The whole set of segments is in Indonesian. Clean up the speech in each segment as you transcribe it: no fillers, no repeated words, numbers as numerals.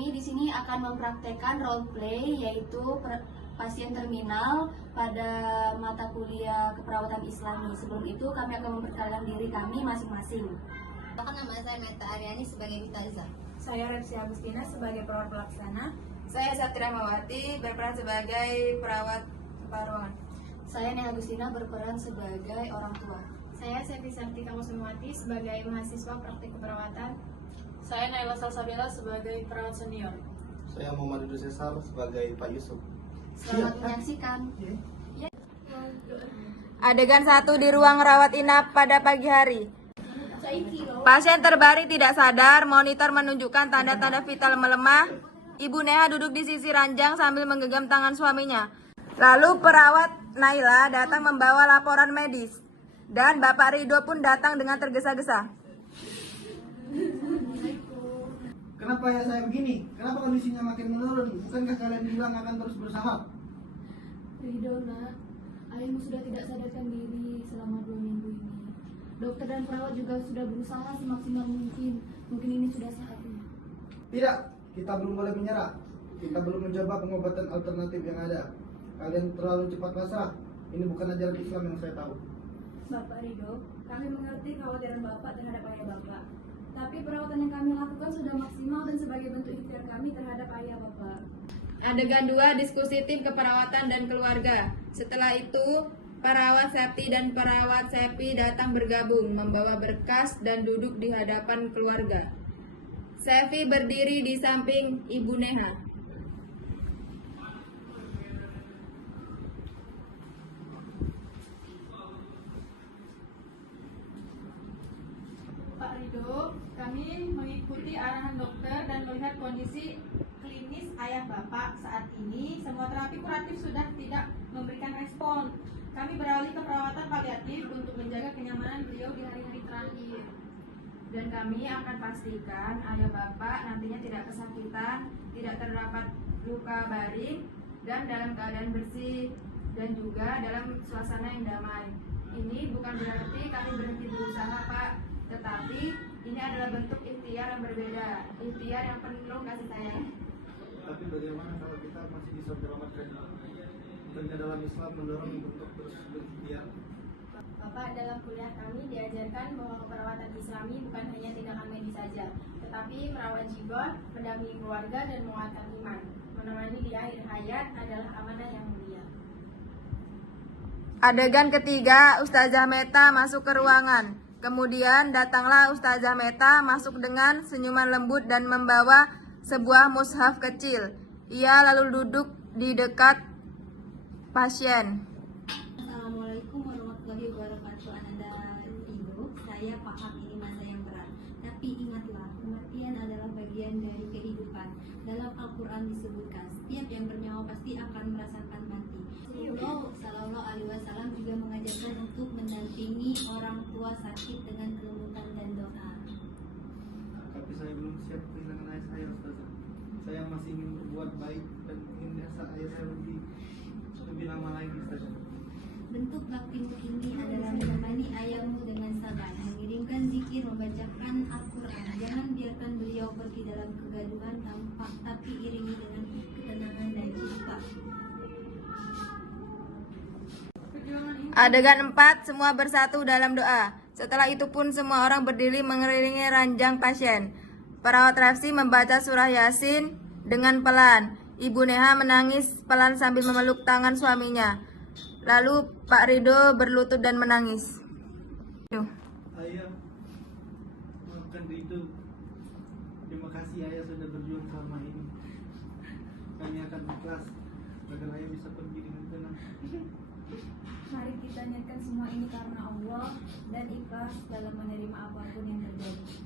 kami di sini akan mempraktekkan role play, yaitu pasien terminal pada mata kuliah keperawatan Islami. Sebelum itu kami akan memperkenalkan diri kami masing-masing. Nama saya Meta Aryani sebagai Ustazah. Saya Repsi Agustina sebagai perawat pelaksana. Saya Satria Mawati berperan sebagai perawat ruangan. Saya Nia Agustina berperan sebagai orang tua. Saya Sevi Sartika Muslimati sebagai mahasiswa praktik keperawatan. Saya Naila Salsabila sebagai perawat senior. Saya Muhammad Idrus Cesar sebagai Pak Yusuf. Selamat menyaksikan. Adegan 1 di ruang rawat inap pada pagi hari. Pasien terbaring tidak sadar, monitor menunjukkan tanda-tanda vital melemah. Ibu Neha duduk di sisi ranjang sambil menggenggam tangan suaminya. Lalu perawat Naila datang membawa laporan medis. Dan Bapak Ridho pun datang dengan tergesa-gesa. Kenapa ya saya begini? Kenapa kondisinya makin menurun? Bukankah kalian bilang akan terus berusaha? Ridho, nak, ayahmu sudah tidak sadarkan diri selama 2 minggu ini. Dokter dan perawat juga sudah berusaha semaksimal mungkin. Mungkin ini sudah saatnya. Tidak, kita belum boleh menyerah. Kita belum mencoba pengobatan alternatif yang ada. Kalian terlalu cepat pasrah. Ini bukan ajaran Islam yang saya tahu. Bapak Ridho, kami mengerti kekhawatiran Bapak terhadap ayah Bapak. Tapi perawatan yang kami lakukan sudah maksimal dan sebagai bentuk ikhtiar kami terhadap ayah Bapak. Adegan 2, diskusi tim keperawatan dan keluarga. Setelah itu, perawat Septi dan perawat Sepi datang bergabung, membawa berkas dan duduk di hadapan keluarga. Sevi berdiri di samping Ibu Neha. Pak Ridho, kami mengikuti arahan dokter dan melihat kondisi klinis ayah Bapak saat ini. Semua terapi kuratif sudah tidak memberikan respon. Kami beralih ke perawatan paliatif untuk menjaga kenyamanan beliau di hari-hari terakhir. Dan kami akan pastikan ayah Bapak nantinya tidak kesakitan, tidak terdapat luka baring, dan dalam keadaan bersih, dan juga dalam suasana yang damai. Ini bukan berarti kami berhenti berusaha, Pak, tetapi ini adalah bentuk ikhtiar yang berbeda, ikhtiar yang penuh kasih sayang. Tapi bagaimana kalau kita masih bisa menyelamatkan? Bukankah dalam Islam mendorong untuk terus berikhtiar? Bapak, dalam kuliah kami diajarkan bahwa keperawatan Islami bukan hanya tindakan medis saja, tetapi merawat jiwa, mendampingi keluarga, dan menguatkan iman. Menemani di akhir hayat adalah amanah yang mulia. Adegan ketiga, Ustazah Meta masuk ke ruangan. Kemudian datanglah Ustazah Meta masuk dengan senyuman lembut dan membawa sebuah mushaf kecil. Ia lalu duduk di dekat pasien. Assalamualaikum warahmatullahi wabarakatuh. Ananda Ridho, saya paham ini masa yang berat. Tapi ingatlah, kematian adalah bagian dari kehidupan. Dalam Al-Quran disebutkan, setiap yang bernyawa pasti akan merasakan mati. Rasulullah Sallallahu Alaihi Wasallam juga mengajarkan untuk mendampingi orang tua sakit dengan kelembutan dan doa. Tapi saya belum siap kehilangan ayah saya, Ustazah. Saya masih ingin berbuat baik dan ingin ayah saya lebih lama lagi, Ustazah. Bentuk baktimu ini adalah menemani ayahmu dengan sabar, mengirimkan zikir, membacakan Al-Quran. Jangan biarkan beliau pergi dalam kegaduhan tampak, tapi iringi dengan ketenangan dan cinta. Adegan 4, semua bersatu dalam doa. Setelah itu pun semua orang berdiri mengelilingi ranjang pasien. Perawat Repsi membaca surah Yasin dengan pelan. Ibu Neha menangis pelan sambil memeluk tangan suaminya. Lalu Pak Ridho berlutut dan menangis. Ayah, maafkan Ridho. Terima kasih ayah sudah berjuang selama ini. Kami akan ikhlas agar ayah bisa pergi dengan tenang. Mari kita niatkan semua ini karena Allah dan ikhlas dalam menerima apapun yang terjadi.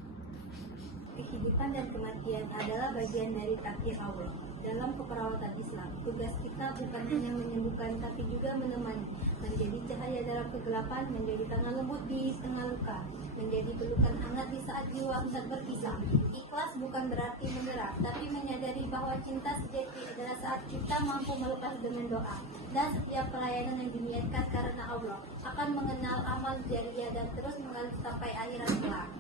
Kehidupan dan kematian adalah bagian dari takdir Allah. Dalam keperawatan Islam, tugas kita bukan hanya menyembuhkan tapi juga menemani, menjadi cahaya dalam kegelapan, menjadi tangan lembut di tengah luka, menjadi pelukan hangat di saat jiwa hendak berpisah. Ikhlas bukan berarti menyerah, tapi menyadari bahwa cinta sejati adalah saat kita mampu melepas dengan doa. Dan setiap pelayanan yang diniatkan karena Allah akan mengenal amal jariah dan terus mengalir sampai akhirat kelak.